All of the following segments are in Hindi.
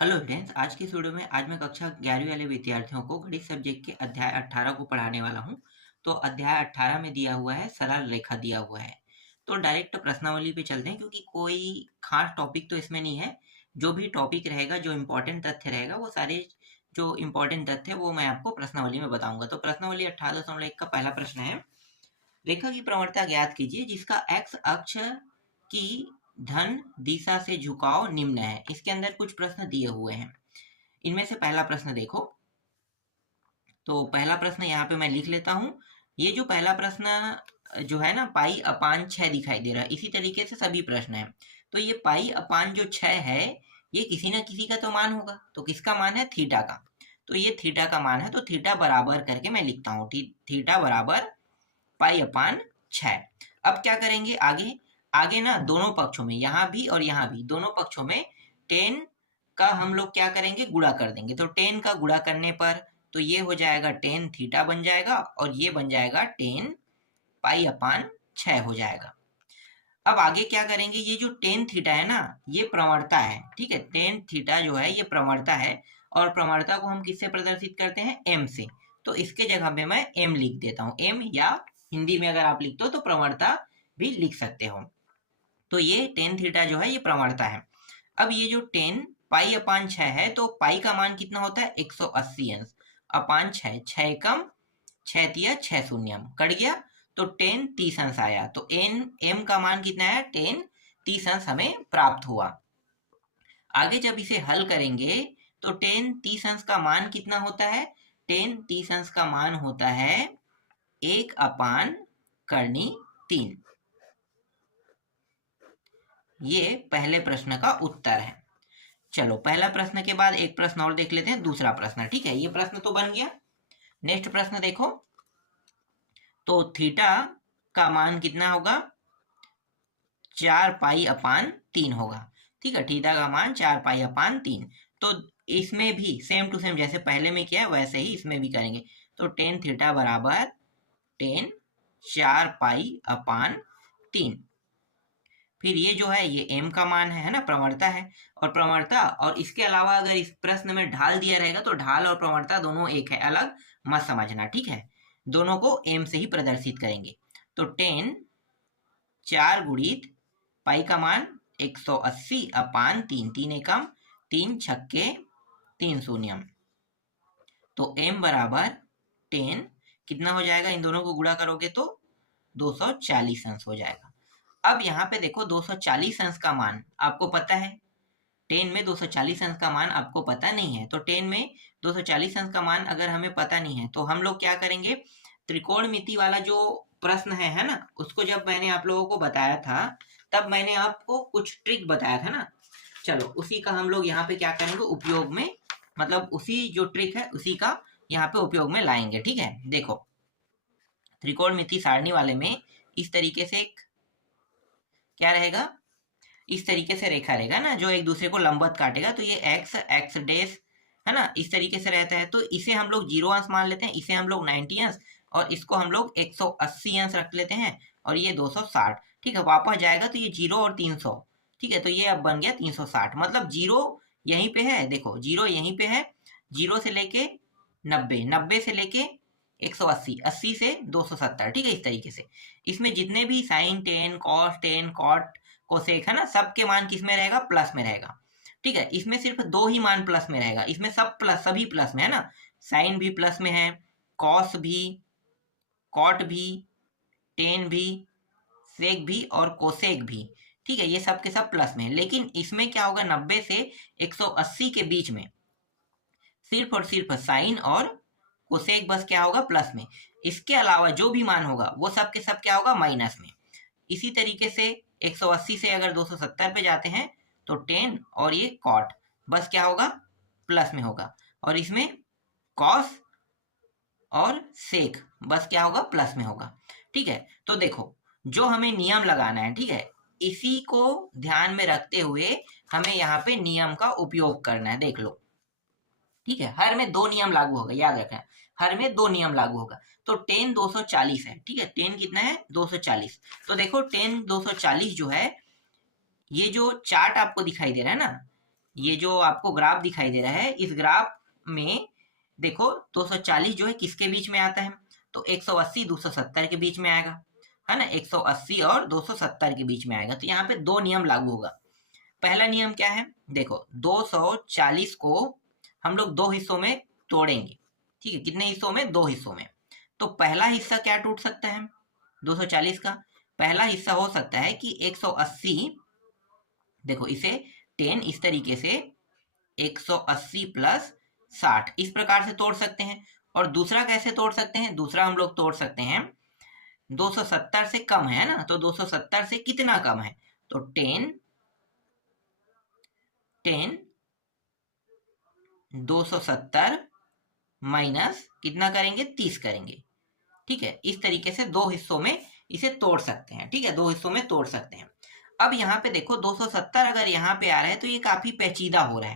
हेलो फ्रेंड्स, आज की इस वीडियो में आज मैं कक्षा 11वीं वाले विद्यार्थियों को गणित सब्जेक्ट के अध्याय 18 को पढ़ाने वाला हूं। तो अध्याय 18 में दिया हुआ है सरल रेखा दिया हुआ है। तो डायरेक्ट प्रश्नावली पे चलते हैं क्योंकि कोई खास टॉपिक तो इसमें नहीं है। जो भी टॉपिक रहेगा, जो इम्पोर्टेंट तथ्य रहेगा, वो सारे जो इम्पोर्टेंट तथ्य वो मैं आपको प्रश्नावली में बताऊंगा। तो प्रश्नावली 18.1 का पहला प्रश्न है, रेखा की प्रवणता ज्ञात कीजिए जिसका एक्स अक्ष की धन दिशा से झुकाव निम्न है। इसके अंदर कुछ प्रश्न दिए हुए हैं। इनमें से पहला प्रश्न देखो। तो पहला प्रश्न यहाँ पे मैं लिख लेता हूँ। ये जो पहला प्रश्न जो है ना, पाई अपान 6 दिखाई दे रहा है। इसी तरीके से सभी प्रश्न हैं। तो ये पाई अपान जो 6 है, ये किसी ना किसी का तो मान होगा। तो किसका मान है? थीटा का। तो ये थीटा का मान है, तो थीटा बराबर करके मैं लिखता हूँ, थीटा बराबर पाई अपान 6। अब क्या करेंगे आगे? आगे ना दोनों पक्षों में, यहाँ भी और यहाँ भी, दोनों पक्षों में टेन का हम लोग क्या करेंगे? गुणा कर देंगे। तो टेन का गुणा करने पर तो ये हो जाएगा टेन थीटा बन जाएगा, और ये बन जाएगा टेन पाई अपान 6 हो जाएगा। अब आगे क्या करेंगे? ये जो टेन थीटा है ना, ये प्रवणता है। ठीक है, टेन थीटा जो है ये प्रवणता है, और प्रवणता को हम किससे प्रदर्शित करते हैं? एम से। तो इसके जगह पे मैं एम लिख देता हूँ, एम, या हिंदी में अगर आप लिखते हो तो प्रवणता भी लिख सकते हो। तो ये टेन थीटा जो है ये प्रवणता है। अब ये जो टेन पाई अपान 6 है, तो पाई का मान कितना होता है? 180 अंश अपान 6, 6 कम 6 तिया 6 शून्यम कट गया, तो टेन 30 अंश आया। तो एम का मान कितना है? टेन 30 अंश हमें प्राप्त हुआ। आगे जब इसे हल करेंगे तो टेन 30 अंश का मान कितना होता है? टेन 30 अंश का मान होता है 1 अपान करनी 3। ये पहले प्रश्न का उत्तर है। चलो, पहला प्रश्न के बाद एक प्रश्न और देख लेते हैं, दूसरा प्रश्न। ठीक है, ये प्रश्न तो बन गया। नेक्स्ट प्रश्न देखो। तो थीटा का मान कितना होगा? 4 पाई अपान 3 होगा। ठीक है, थीटा का मान 4 पाई अपान 3। तो इसमें भी सेम टू सेम जैसे पहले में किया है वैसे ही इसमें भी करेंगे। तो टेन थीटा बराबर टेन 4 पाई अपान 3। फिर ये जो है ये m का मान है ना, प्रवणता है। और प्रवणता, और इसके अलावा अगर इस प्रश्न में ढाल दिया रहेगा तो ढाल और प्रवणता दोनों एक है, अलग मत समझना। ठीक है, दोनों को m से ही प्रदर्शित करेंगे। तो टेन 4 गुणित पाई का मान 180 अपान 3, 3 एकम 3 छक्के 3 शून्यम। तो m बराबर टेन कितना हो जाएगा? इन दोनों को गुणा करोगे तो 240 अंश हो जाएगा। अब यहाँ पे देखो, 240 अंश का मान आपको पता है। टेन में 240 अंश का मान आपको पता नहीं है। तो टेन में 240 अंश का मान अगर हमें पता नहीं है तो हम लोग क्या करेंगे? त्रिकोणमिति वाला जो प्रश्न है ना, उसको जब मैंने आप लोगों को बताया था तब मैंने आपको कुछ ट्रिक बताया था ना। चलो, उसी का हम लोग यहाँ पे क्या करेंगे? उपयोग में, मतलब उसी जो ट्रिक है उसी का यहाँ पे उपयोग में लाएंगे। ठीक है, देखो, त्रिकोणमिति सारणी वाले में इस तरीके से एक क्या रहेगा? इस तरीके से रेखा रहेगा ना, जो एक दूसरे को लंबवत काटेगा। तो ये एक्स एक्स डेश है ना, इस तरीके से रहता है। तो इसे हम लोग 0 अंश मान लेते हैं, इसे हम लोग 90 अंश, और इसको हम लोग 180 अंश रख लेते हैं, और ये 260। ठीक है, वापस जाएगा तो ये 0 और 300। ठीक है, तो ये अब बन गया 360। मतलब 0 यहीं पे है, देखो 0 यहीं पे है। 0 से लेके 90, 90 से लेके 180, 80 से 270। ठीक है, इस तरीके से इसमें जितने भी sine tan, cos tan, cot, cosec है ना, सबके मान किस में रहेगा? प्लस में रहेगा। ठीक है, इसमें सिर्फ दो ही मान प्लस में रहेगा। इसमें सब प्लस, सभी प्लस में है ना। साइन भी प्लस में है, कॉस भी, कॉट भी, टेन भी, सेक भी और कोसेक भी। ठीक है, ये सब के सब प्लस में है। लेकिन इसमें क्या होगा? 90 से 180 के बीच में सिर्फ और सिर्फ साइन और कोसेक बस क्या होगा? प्लस में। इसके अलावा जो भी मान होगा वो सब के सब क्या होगा? माइनस में। इसी तरीके से 180 से अगर 270 पे जाते हैं तो टेन और ये कॉट बस क्या होगा? प्लस में होगा। और इसमें कॉस और सेक बस क्या होगा? प्लस में होगा। ठीक है, तो देखो, जो हमें नियम लगाना है, ठीक है, इसी को ध्यान में रखते हुए हमें यहाँ पे नियम का उपयोग करना है। देख लो, ठीक है, हर में दो नियम लागू होगा, याद रखना, हर में दो नियम लागू होगा। तो टेन 240 है। ठीक है, टेन कितना है? 240। तो देखो, टेन 240 जो है, ये जो चार्ट आपको दिखाई दे रहा है ना, ये जो आपको ग्राफ दिखाई दे रहा है, इस ग्राफ में देखो 240 जो है किसके बीच में आता है, तो 180 270 के बीच में आएगा, है ना, 180 और 270 के बीच में आएगा। तो यहाँ पे दो नियम लागू होगा। पहला नियम क्या है, देखो 240 को हम लोग दो हिस्सों में तोड़ेंगे, ठीक है, कितने हिस्सों में, दो हिस्सों में। तो पहला हिस्सा क्या टूट सकता है 240 का, पहला हिस्सा हो सकता है कि 180, देखो इसे 10 इस तरीके से 180 प्लस 60 इस प्रकार से तोड़ सकते हैं। और दूसरा कैसे तोड़ सकते हैं, दूसरा हम लोग तोड़ सकते हैं 270 से कम है ना, तो 270 से कितना कम है, तो 10 270 माइनस कितना करेंगे, 30 करेंगे, ठीक है। इस तरीके से दो हिस्सों में इसे तोड़ सकते हैं, ठीक है, दो हिस्सों में तोड़ सकते हैं। अब यहाँ पे देखो 270 अगर यहाँ पे आ रहा है तो ये काफी पेचीदा हो रहा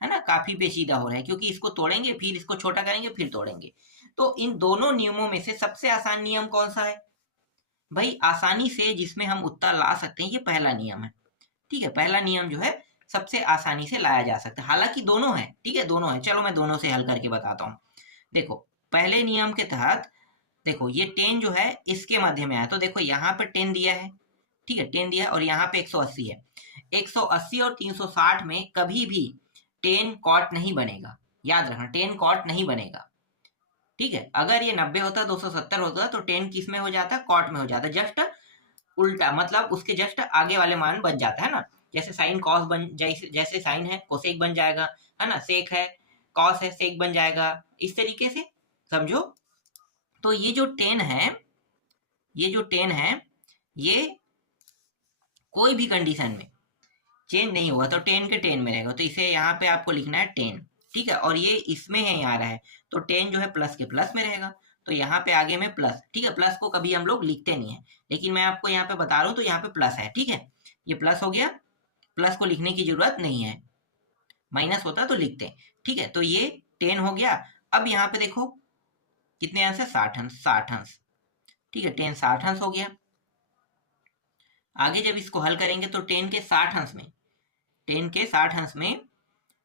है ना, काफी पेचीदा हो रहा है, क्योंकि इसको तोड़ेंगे फिर इसको छोटा करेंगे फिर तोड़ेंगे। तो इन दोनों नियमों में से सबसे आसान नियम कौन सा है भाई, आसानी से जिसमें हम उत्तर ला सकते हैं, ये पहला नियम है, ठीक है। पहला नियम जो है सबसे आसानी से लाया जा सकता है, हालांकि दोनों है, ठीक है, दोनों है। चलो मैं दोनों से हल करके बताता हूँ। देखो पहले नियम के तहत देखो ये 10 जो है इसके मध्य में आया, तो देखो यहाँ पे 10 दिया है, ठीक है, 10 दिया है, और यहाँ पे 180 है। 180 और 360 में कभी भी 10 कॉट नहीं बनेगा, याद रखना 10 कॉट नहीं बनेगा, ठीक है। अगर ये 90 होता 270 होता तो 10 किस में हो जाता, कॉट में हो जाता, जस्ट उल्टा, मतलब उसके जस्ट आगे वाले मान बन जाता है ना, जैसे साइन कॉस बन, जैसे साइन है कोसेक बन जाएगा, है ना, सेक है कॉस है सेक बन जाएगा, इस तरीके से समझो। तो ये जो 10 है, ये जो 10 है ये कोई भी कंडीशन में चेंज नहीं हुआ, तो 10 के 10 में रहेगा, तो इसे यहाँ पे आपको लिखना है 10, ठीक है। और ये इसमें है आ रहा है, तो 10 जो है प्लस के प्लस में रहेगा, तो यहाँ पे आगे में प्लस, ठीक है। प्लस को कभी हम लोग लिखते नहीं है, लेकिन मैं आपको यहाँ पे बता रहा हूँ, तो यहाँ पे प्लस है, ठीक है, ये प्लस हो गया, प्लस को लिखने की जरूरत नहीं है, माइनस होता तो लिखते, ठीक है। तो ये 10 हो गया। अब यहाँ पे देखो कितने अंश है, 60 अंश, 60 अंश, ठीक है, 10 60 अंश हो गया। आगे जब इसको हल करेंगे तो 10 के 60 अंश में, 10 के 60 अंश में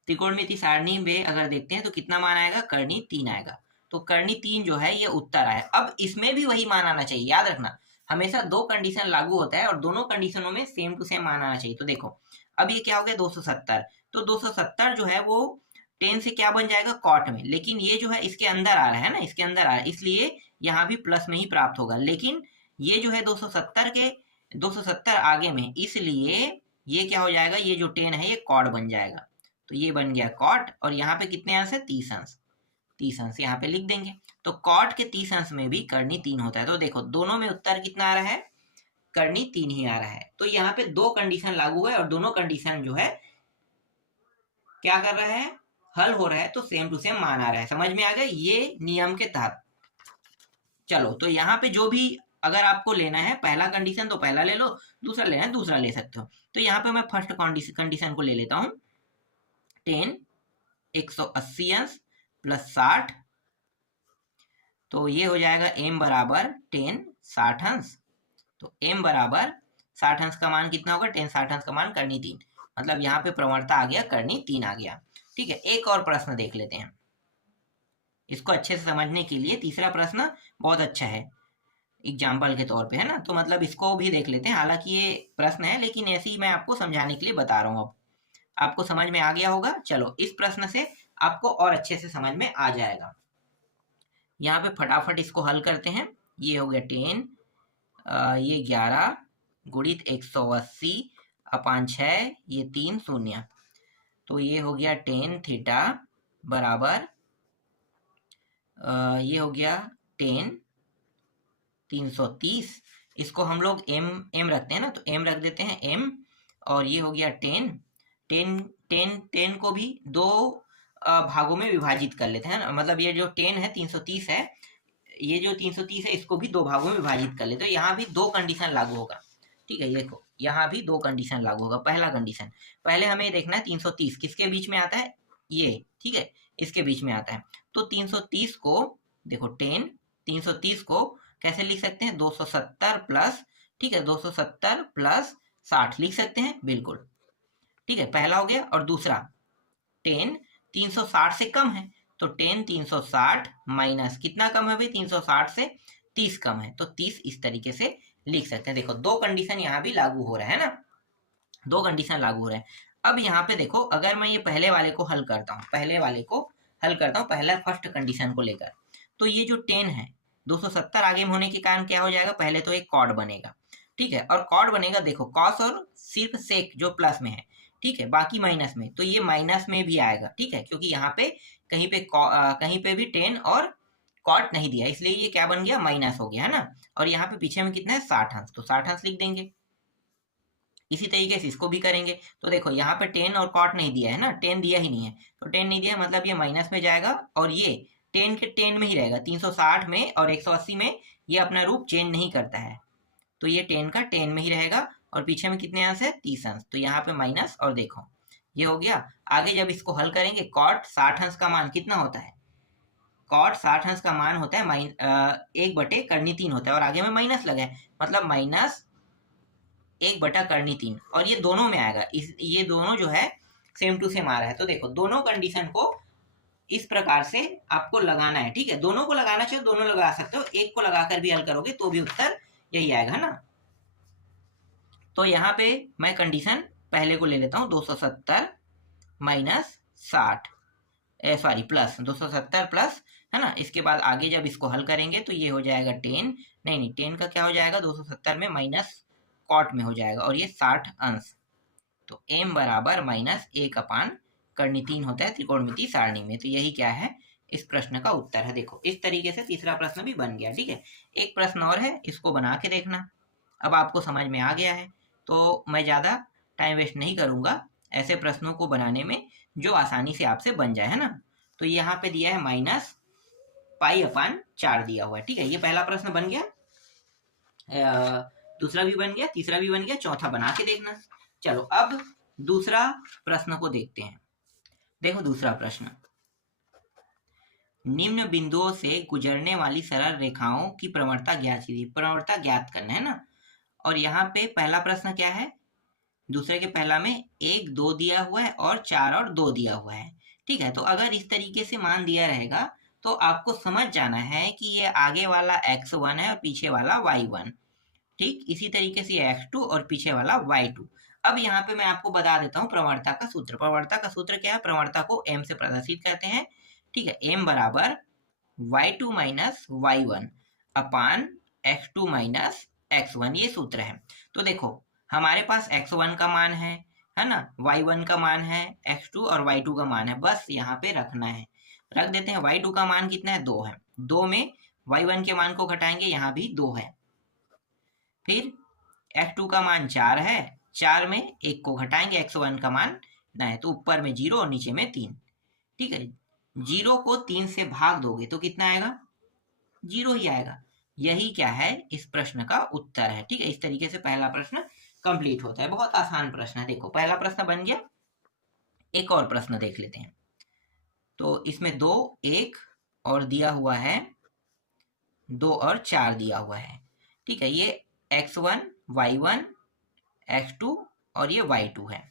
त्रिकोणमिति सारणी में अगर देखते हैं तो कितना मान आएगा, कर्णी 3 आएगा, तो कर्णी 3 जो है ये उत्तर आया। अब इसमें भी वही मान आना चाहिए, याद रखना हमेशा दो कंडीशन लागू होता है और दोनों कंडीशनों में सेम टू सेम मान आना चाहिए। तो देखो अब ये क्या हो गया 270, तो 270 जो है वो 10 से क्या बन जाएगा, कॉट में, लेकिन ये जो है इसके अंदर आ रहा है ना, इसके अंदर आ रहा है, इसलिए यहाँ भी प्लस में ही प्राप्त होगा। लेकिन ये जो है 270 के 270 आगे में, इसलिए ये क्या हो जाएगा, ये जो 10 है ये कॉट बन जाएगा, तो ये बन गया कॉट। और यहाँ पे कितने अंश है, 30 अंश, 30 अंश यहाँ पे लिख देंगे। तो कॉट के 30 अंश में भी कर्णी 3 होता है, तो देखो दोनों में उत्तर कितना आ रहा है, कर्णी 3 ही आ रहा है। तो यहाँ पे दो कंडीशन लागू है और दोनों कंडीशन जो है क्या कर रहा है, हल हो रहा है, तो सेम टू सेम मान आ रहा है। समझ में आ गया ये नियम के तहत। चलो तो यहाँ पे जो भी अगर आपको लेना है पहला कंडीशन तो पहला ले लो, दूसरा लेना है दूसरा ले सकते हो। तो यहाँ पे मैं फर्स्ट कंडीशन को ले लेता हूँ, 10 180 अंश प्लस 60, तो ये हो जाएगा m बराबर 10 60 अंश, तो m बराबर 60 अंश का मान कितना होगा, 10 60 अंश का मान कर्णी 3, मतलब यहाँ पे प्रवणता आ गया, कर्णी 3 आ गया, ठीक है। एक और प्रश्न देख लेते हैं इसको अच्छे से समझने के लिए, तीसरा प्रश्न बहुत अच्छा है एग्जाम्पल के तौर पे, है ना, तो मतलब इसको भी देख लेते हैं। हालांकि ये प्रश्न है लेकिन ऐसे ही मैं आपको समझाने के लिए बता रहा हूँ, अब आपको समझ में आ गया होगा। चलो इस प्रश्न से आपको और अच्छे से समझ में आ जाएगा। यहाँ पे फटाफट इसको हल करते हैं। ये हो गया 10, ये 11 गुणित 180 अपान 6, ये 3 शून्य, तो ये हो गया 10 थीटा बराबर ये हो गया 10 330, इसको हम लोग m रखते हैं ना, तो m रख देते हैं m, और ये हो गया 10 को भी दो भागों में विभाजित कर लेते हैं ना, मतलब ये जो 10 है 330 है, ये जो 330 है इसको भी दो भागों में विभाजित कर लेते हैं, तो यहाँ भी दो कंडीशन लागू होगा, ठीक है। देखो यहाँ भी दो कंडीशन लागू होगा। पहला कंडीशन, पहले हमें देखना है 330 किसके बीच में आता है, ये, ठीक है, इसके बीच में आता है। तो 330 को देखो 10 330 को कैसे लिख सकते हैं, 270 प्लस, ठीक है, 270 प्लस 60 लिख सकते हैं, बिल्कुल, ठीक है, पहला हो गया। और दूसरा 10 360 से कम है, तो 10 360 माइनस कितना कम है भाई, 360 से 30 कम है, तो 30 इस तरीके से लिख सकते हैं। देखो दो कंडीशन यहाँ भी लागू हो रहा है ना, दो कंडीशन लागू हो रहे हैं। अब यहाँ पे देखो, अगर मैं ये पहले वाले को हल करता हूँ, पहला फर्स्ट कंडीशन को लेकर, तो ये जो 10 है 270 आगे में होने के कारण क्या हो जाएगा, पहले तो एक कॉर्ड बनेगा, ठीक है, और कॉर्ड बनेगा, देखो कॉस और सिर्फ सेक जो प्लस में है, ठीक है, बाकी माइनस में, तो ये माइनस में भी आएगा, ठीक है, क्योंकि यहाँ पे कहीं पे भी 10 और कॉट नहीं दिया, इसलिए ये क्या बन गया, माइनस हो गया है ना। और यहाँ पे पीछे में कितना है 60 अंश, तो 60 अंश लिख देंगे। इसी तरीके से इसको भी करेंगे, तो देखो यहाँ पे 10 और कॉट नहीं दिया है ना, 10 दिया ही नहीं है, तो 10 नहीं दिया मतलब ये माइनस में जाएगा, और ये 10 के 10 में ही रहेगा, 360 में और 180 में ये अपना रूप चेंज नहीं करता है, तो ये 10 का 10 में ही रहेगा, और पीछे में कितने अंश है, 30 अंश, तो यहाँ पे माइनस, और देखो ये हो गया। आगे जब इसको हल करेंगे, कॉट 60 अंश का मान कितना होता है, कॉट 60 अंश का मान होता है 1/3 होता है, और आगे में माइनस लगा है, मतलब माइनस 1/3, और ये दोनों में आएगा, ये दोनों जो है सेम टू सेम आ रहा है। तो देखो दोनों कंडीशन को इस प्रकार से आपको लगाना है, ठीक है, दोनों को लगाना चाहिए, दोनों लगा सकते हो, एक को लगाकर भी हल करोगे तो भी उत्तर यही आएगा ना। तो यहाँ पे मैं कंडीशन पहले को ले लेता हूँ, 270 माइनस 60 प्लस 270 प्लस, है ना, इसके बाद आगे जब इसको हल करेंगे तो ये हो जाएगा 10, नहीं 10 का क्या हो जाएगा, 270 में माइनस कॉट में हो जाएगा, और ये 60 अंश, तो m बराबर माइनस 1/3 होता है त्रिकोणमिति सारणी में, तो यही क्या है, इस प्रश्न का उत्तर है। देखो इस तरीके से तीसरा प्रश्न भी बन गया, ठीक है। एक प्रश्न और है, इसको बना के देखना, अब आपको समझ में आ गया है, तो मैं ज़्यादा टाइम वेस्ट नहीं करूँगा ऐसे प्रश्नों को बनाने में जो आसानी से आपसे बन जाए, है ना। तो यहाँ पे दिया है -π/4 दिया हुआ है, ठीक है, ये पहला प्रश्न बन गया, दूसरा भी बन गया, तीसरा भी बन गया, चौथा बना के देखना। चलो अब दूसरा प्रश्न को देखते हैं। देखो दूसरा प्रश्न, निम्न बिंदुओं से गुजरने वाली सरल रेखाओं की प्रवणता ज्ञात कीजिए, प्रवणता ज्ञात करना है ना। और यहाँ पे पहला प्रश्न क्या है, दूसरे के पहला में 1 2 दिया हुआ है और 4 और 2 दिया हुआ है, ठीक है। तो अगर इस तरीके से मान दिया रहेगा तो आपको समझ जाना है कि ये आगे वाला x1 है और पीछे वाला y1, ठीक, इसी तरीके से x2 और पीछे वाला y2। अब यहाँ पे मैं आपको बता देता हूँ प्रवणता का सूत्र। प्रवणता का सूत्र क्या है, प्रवणता को m से प्रदर्शित करते हैं, ठीक है, m बराबर y2 माइनस y1 अपान x2 माइनस x1, ये सूत्र है। तो देखो हमारे पास x1 का मान है ना, y1 का मान है, x2 और y2 का मान है, बस यहाँ पे रखना है, रख देते हैं। y2 का मान कितना है, 2 है, 2 में y1 के मान को घटाएंगे, यहाँ भी 2 है। फिर x2 का मान 4 है, 4 में 1 को घटाएंगे, x1 का मान ना है, तो ऊपर में 0 और नीचे में 3, ठीक है। 0 को 3 से भाग दोगे तो कितना आएगा, 0 ही आएगा। यही क्या है, इस प्रश्न का उत्तर है, ठीक है। इस तरीके से पहला प्रश्न कंप्लीट होता है, बहुत आसान प्रश्न है। देखो पहला प्रश्न बन गया, एक और प्रश्न देख लेते हैं। तो इसमें 2 1 और दिया हुआ है, 2 और 4 दिया हुआ है, ठीक है। ये x1 y1 x2 और ये y2 है।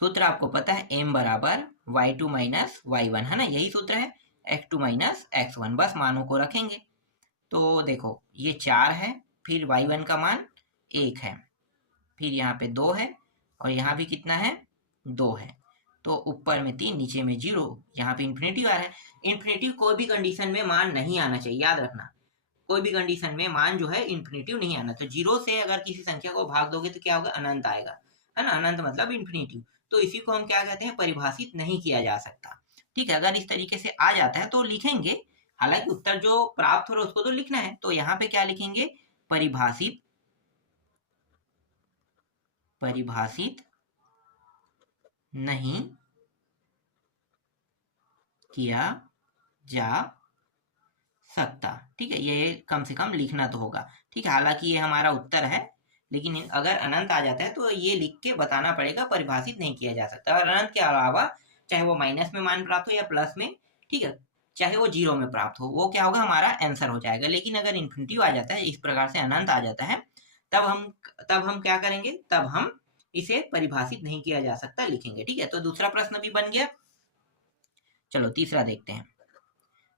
सूत्र आपको पता है, m बराबर y2 माइनस y1, है ना, यही सूत्र है, x2 माइनस x1, बस मानों को रखेंगे। तो देखो ये 4 है, फिर y1 का मान 1 है, फिर यहाँ पे 2 है, और यहाँ भी कितना है, 2 है, तो ऊपर में 3 नीचे में 0, यहाँ पे इन्फिनिटी आ रहा है। इन्फिनिटी कोई भी कंडीशन में मान नहीं आना चाहिए, याद रखना, कोई भी कंडीशन में मान जो है इन्फिनिटी नहीं आना। तो 0 से अगर किसी संख्या को भाग दोगे तो क्या होगा, अनंत आएगा, है ना, अनंत मतलब इन्फिनिटी। तो इसी को हम क्या कहते हैं, परिभाषित नहीं किया जा सकता, ठीक है। अगर इस तरीके से आ जाता है तो लिखेंगे, हालांकि उत्तर जो प्राप्त हो रहा है उसको तो लिखना है, तो यहाँ पे क्या लिखेंगे, परिभाषित नहीं किया जा सकता, ठीक है, ये कम से कम लिखना तो होगा, ठीक है। हालांकि ये हमारा उत्तर है, लेकिन अगर अनंत आ जाता है तो ये लिख के बताना पड़ेगा, परिभाषित नहीं किया जा सकता। और अनंत के अलावा चाहे वो माइनस में मान प्राप्त हो या प्लस में, ठीक है, चाहे वो 0 में प्राप्त हो, वो क्या होगा, हमारा आंसर हो जाएगा। लेकिन अगर इन्फिनिटी आ जाता है, इस प्रकार से अनंत आ जाता है, तब हम क्या करेंगे, तब हम इसे परिभाषित नहीं किया जा सकता लिखेंगे। ठीक है, तो दूसरा प्रश्न भी बन गया। चलो तीसरा देखते हैं।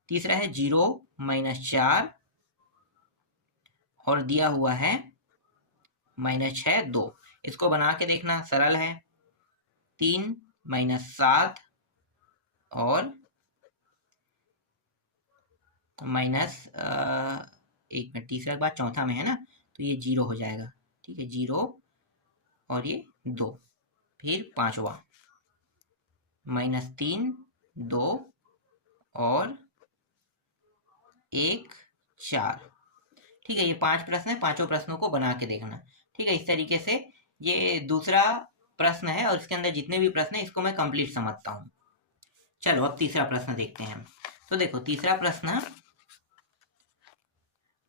तीसरा है 0 - 4 और दिया हुआ है -6 2। इसको बना के देखना सरल है। 3 - 7 और माइनस एक मिनट, तीसरा के बाद चौथा में है ना, तो ये 0 हो जाएगा। ठीक है, 0 और ये 2, फिर पांचवा -3 2 और 1 4। ठीक है, ये 5 प्रश्न है, पांचों प्रश्नों को बना के देखना। ठीक है, इस तरीके से ये दूसरा प्रश्न है और इसके अंदर जितने भी प्रश्न है इसको मैं कंप्लीट समझता हूँ। चलो अब तीसरा प्रश्न देखते हैं। तो देखो तीसरा प्रश्न,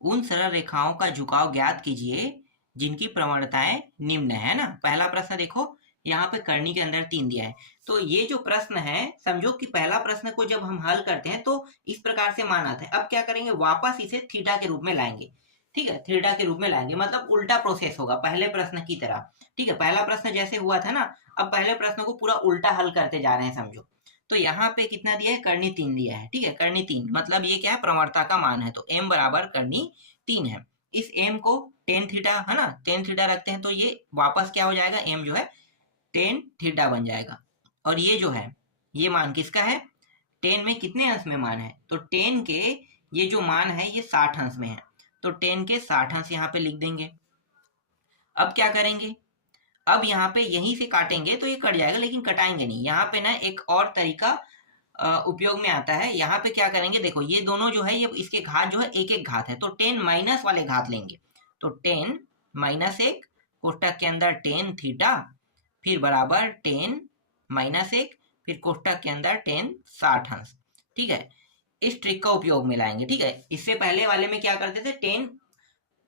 उन सरल रेखाओं का झुकाव ज्ञात कीजिए जिनकी प्रवणताएं निम्न है ना। पहला प्रश्न देखो, यहाँ पे करनी के अंदर 3 दिया है। तो ये जो प्रश्न है, समझो कि पहला प्रश्न को जब हम हल करते हैं तो इस प्रकार से मान आता है। अब क्या करेंगे, वापस इसे थीटा के रूप में लाएंगे। ठीक है, थीटा के रूप में लाएंगे, मतलब उल्टा प्रोसेस होगा पहले प्रश्न की तरह। ठीक है, पहला प्रश्न जैसे हुआ था ना, अब पहले प्रश्न को पूरा उल्टा हल करते जा रहे हैं समझो। तो यहाँ पे कितना दिया है, करनी 3 दिया है। ठीक है, करनी 3 मतलब ये क्या है, प्रवणता का मान है, तो m बराबर करनी 3 है। इस m को टेन थीटा है ना, टेन थीटा रखते हैं तो ये वापस क्या हो जाएगा, m जो है टेन थीटा बन जाएगा। और ये जो है ये मान किसका है, टेन में कितने अंश में मान है, तो टेन के ये जो मान है ये 60 अंश में है, तो टेन के 60 अंश यहाँ पे लिख देंगे। अब क्या करेंगे, अब यहाँ पे यहीं से काटेंगे तो ये कट जाएगा, लेकिन कटाएंगे नहीं। यहाँ पे ना एक और तरीका उपयोग में आता है। यहाँ पे क्या करेंगे, देखो ये दोनों जो है ये इसके घात जो है एक एक घात है, तो टेन माइनस वाले घात लेंगे। तो टेन -1 कोष्टक के अंदर टेन थीटा, फिर बराबर टेन -1 फिर कोष्टक के अंदर टेन 60 अंश। ठीक है, इस ट्रिक का उपयोग में लाएंगे। ठीक है, इससे पहले वाले में क्या करते थे,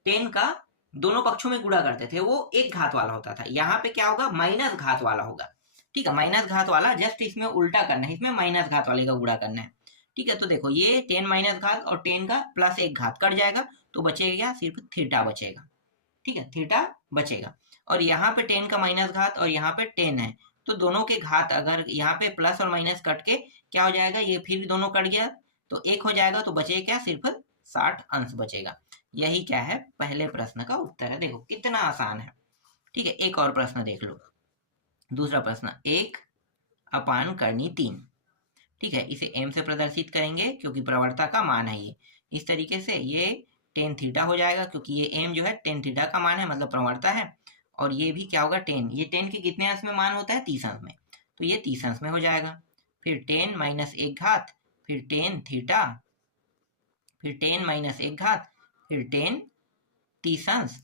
टेन का दोनों पक्षों में गुणा करते थे, वो एक घात वाला होता था। यहाँ पे क्या होगा, माइनस घात वाला होगा। ठीक है, माइनस घात वाला, जस्ट इसमें उल्टा करना है, इसमें माइनस घात वाले का गुणा करना है। ठीक है, तो देखो ये 10 माइनस घात और 10 का प्लस एक घात कट जाएगा, तो बचेगा सिर्फ थीटा बचेगा। ठीक है, थीटा बचेगा। और यहाँ पे 10 का माइनस घात और यहाँ पे 10 है, तो दोनों के घात अगर यहाँ पे प्लस और माइनस कट के क्या हो जाएगा, ये फिर भी दोनों कट गया तो एक हो जाएगा, तो बचेगा क्या, सिर्फ 60 अंश बचेगा। यही क्या है, पहले प्रश्न का उत्तर है। देखो कितना आसान है। ठीक है, एक और प्रश्न देख लो। दूसरा प्रश्न, 1 अपान करनी 3। ठीक है, इसे m से प्रदर्शित करेंगे क्योंकि प्रवणता का मान है ये। इस तरीके से ये टेन थीटा हो जाएगा, क्योंकि ये m जो है टेन थीटा का मान है, मतलब प्रवणता है। और ये भी क्या होगा, 10, ये 10 के कितने अंश में मान होता है, 30 अंश में, तो ये 30 अंश में हो जाएगा। फिर 10 माइनस एक घात, फिर टेन थीटा, फिर 10 माइनस एक घात, फिर 10 30 अंश।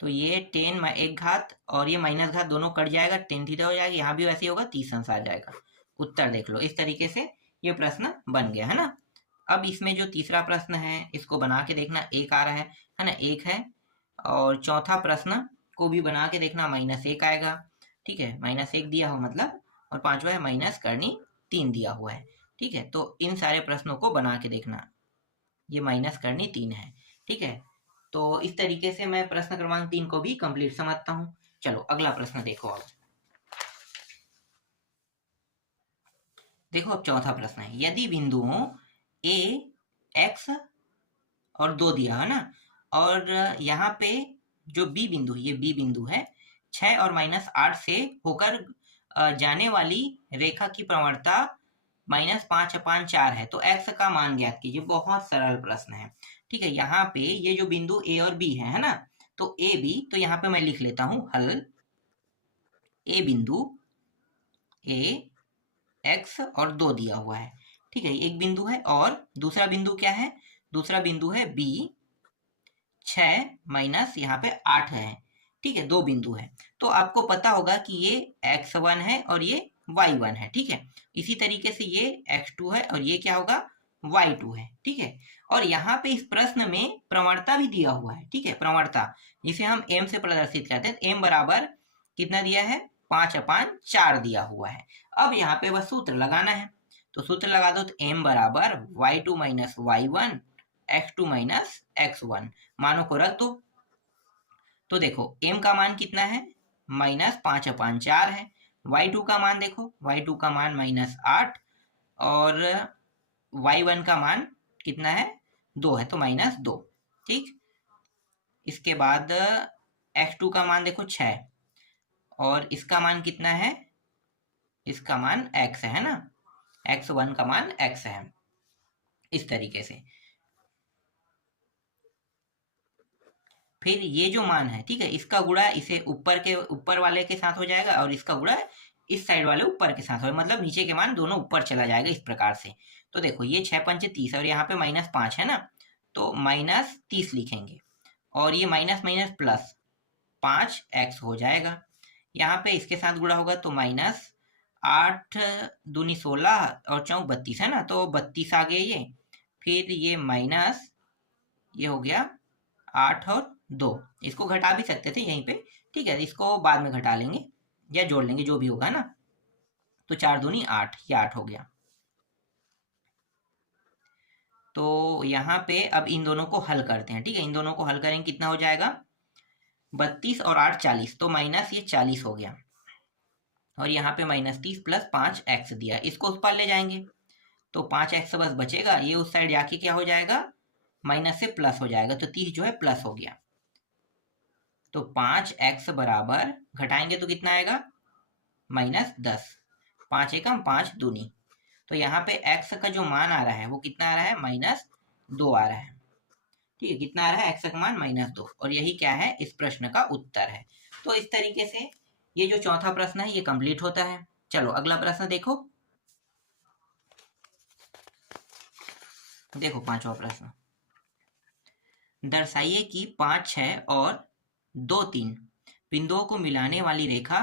तो ये 10 एक घात और ये माइनस घात दोनों कट जाएगा, 10 थीटा हो जाएगा, यहाँ भी वैसे ही होगा, 30 अंश आ जाएगा। उत्तर देख लो। इस तरीके से ये प्रश्न बन गया है ना। अब इसमें जो तीसरा प्रश्न है इसको बना के देखना, एक आ रहा है ना, एक है। और चौथा प्रश्न को भी बना के देखना, -1 आएगा। ठीक है, -1 दिया हो मतलब, और पांचवा है माइनस करनी 3 दिया हुआ है। ठीक है, तो इन सारे प्रश्नों को बना के देखना, ये माइनस करनी 3 है। ठीक है, तो इस तरीके से मैं प्रश्न क्रमांक 3 को भी कंप्लीट समझता हूँ। चलो अगला प्रश्न देखो। अब देखो, अब चौथा प्रश्न है, यदि बिंदुओं a x और 2 दिया है ना, और यहाँ पे जो b बिंदु, ये b बिंदु है, 6 और -8 से होकर जाने वाली रेखा की प्रवणता -5/4 है, तो x का मान ज्ञात कीजिए। बहुत सरल प्रश्न है। ठीक है, यहाँ पे ये जो बिंदु a और b है ना, तो a b, तो यहाँ पे मैं लिख लेता हूँ हल, a बिंदु a x और 2 दिया हुआ है। ठीक है, एक बिंदु है, और दूसरा बिंदु क्या है, दूसरा बिंदु है b, 6 माइनस यहाँ पे 8 है। ठीक है, 2 बिंदु है, तो आपको पता होगा कि ये x1 है और ये y1 है। ठीक है, इसी तरीके से ये x2 है और ये क्या होगा, y2 है। ठीक है, और यहाँ पे इस प्रश्न में प्रवणता भी दिया हुआ है। ठीक है, प्रवणता जिसे हम m से प्रदर्शित करते हैं, m बराबर कितना दिया है, 5/4 दिया हुआ है। अब यहाँ पे बस सूत्र लगाना है, तो सूत्र लगा दो, तो m बराबर y2 minus y1 x2 minus x1, मानों को रख दो। तो देखो m का मान कितना है, -5/4 है। y2 का मान देखो, y2 का मान -8 और y1 का मान कितना है, 2 है, तो -2। ठीक, इसके बाद x2 का मान देखो 6 और इसका मान कितना है, इसका मान x है ना, x1 का मान x है। इस तरीके से फिर ये जो मान है, ठीक है, इसका गुणा इसे ऊपर वाले के साथ हो जाएगा और इसका गुणा इस साइड वाले ऊपर के साथ हो, मतलब नीचे के मान दोनों ऊपर चला जाएगा इस प्रकार से। तो देखो ये 6×5 = 30 और यहाँ पे -5 है ना, तो -30 लिखेंगे और ये माइनस माइनस प्लस 5x हो जाएगा। यहाँ पे इसके साथ गुणा होगा तो -8 दूनी 16 और चौक 32 है ना, तो 32 आ गया ये। फिर ये माइनस ये हो गया 8 और 2, इसको घटा भी सकते थे यहीं पे, ठीक है, इसको बाद में घटा लेंगे या जोड़ लेंगे, जो भी होगा ना। तो 4 दूनी 8, ये 8 हो गया। तो यहाँ पे अब इन दोनों को हल करते हैं, ठीक है, इन दोनों को हल करेंगे, कितना हो जाएगा, 32 और 8 40, तो माइनस ये 40 हो गया और यहाँ पे -30 + 5x दिया, इसको उस पार ले जाएंगे तो 5x बस बचेगा, ये उस साइड जाके क्या हो जाएगा, माइनस से प्लस हो जाएगा, तो 30 जो है प्लस हो गया। तो 5x बराबर घटाएंगे तो कितना आएगा, -10, 5 एकम 5 दूनी, तो यहाँ पे x का जो मान आ रहा है वो कितना आ रहा है, -2 आ रहा है। ठीक है, कितना आ रहा है, x का मान -2, और यही क्या है, इस प्रश्न का उत्तर है। तो इस तरीके से ये जो चौथा प्रश्न है ये कंप्लीट होता है। चलो अगला प्रश्न देखो, देखो पांचवा प्रश्न, दर्शाइए कि 5, 6 और 2, 3 बिंदुओं को मिलाने वाली रेखा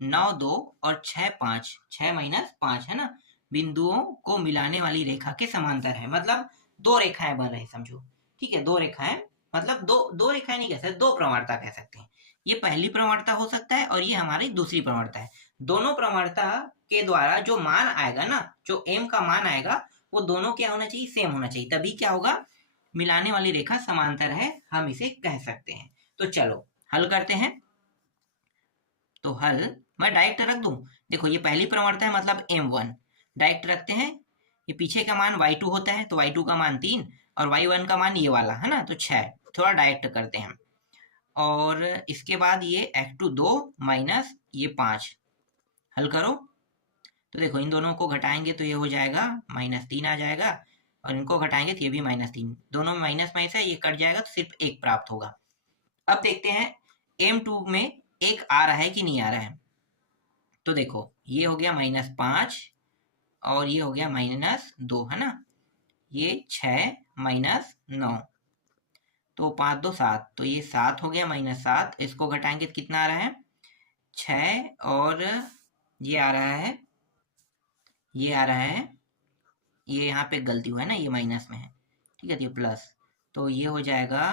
9, 2 और 6, 5, 6 - 5 है ना, बिंदुओं को मिलाने वाली रेखा के समांतर है। मतलब दो रेखाएं बन रही, समझो, ठीक है, दो रेखाएं, मतलब दो रेखाएं नहीं कह सकते, दो प्रवणता कह सकते हैं। ये पहली प्रवणता हो सकता है और ये हमारी दूसरी प्रवणता है। दोनों प्रवणता के द्वारा जो मान आएगा ना, जो m का मान आएगा, वो दोनों क्या होना चाहिए, सेम होना चाहिए, तभी क्या होगा, मिलाने वाली रेखा समांतर है, हम इसे कह सकते हैं। तो चलो हल करते हैं। तो हल मैं डायरेक्ट रख दूं, देखो ये पहली प्रवणता है, मतलब m1 डायरेक्ट रखते हैं। ये पीछे का मान y2 होता है, तो y2 का मान 3 और y1 का मान ये वाला है ना, तो 6, थोड़ा डायरेक्ट करते हैं। और इसके बाद ये x2 2 माइनस ये 5, हल करो तो देखो इन दोनों को घटाएंगे तो ये हो जाएगा -3 आ जाएगा, और इनको घटाएंगे तो ये भी -3, दोनों में माइनस माइनस है, ये कट जाएगा तो सिर्फ 1 प्राप्त होगा। अब देखते हैं m2 में 1 आ रहा है कि नहीं आ रहा है। तो देखो ये हो गया -5 और ये हो गया -2 है ना, ये 6 - 9, तो 5 2 7, तो ये 7 हो गया -7, इसको घटाएंगे तो कितना आ रहा है, 6 और ये आ रहा है, ये आ रहा है, ये यहाँ पे गलती हुआ है ना, ये माइनस में है, ठीक है, तो ये प्लस, तो ये हो जाएगा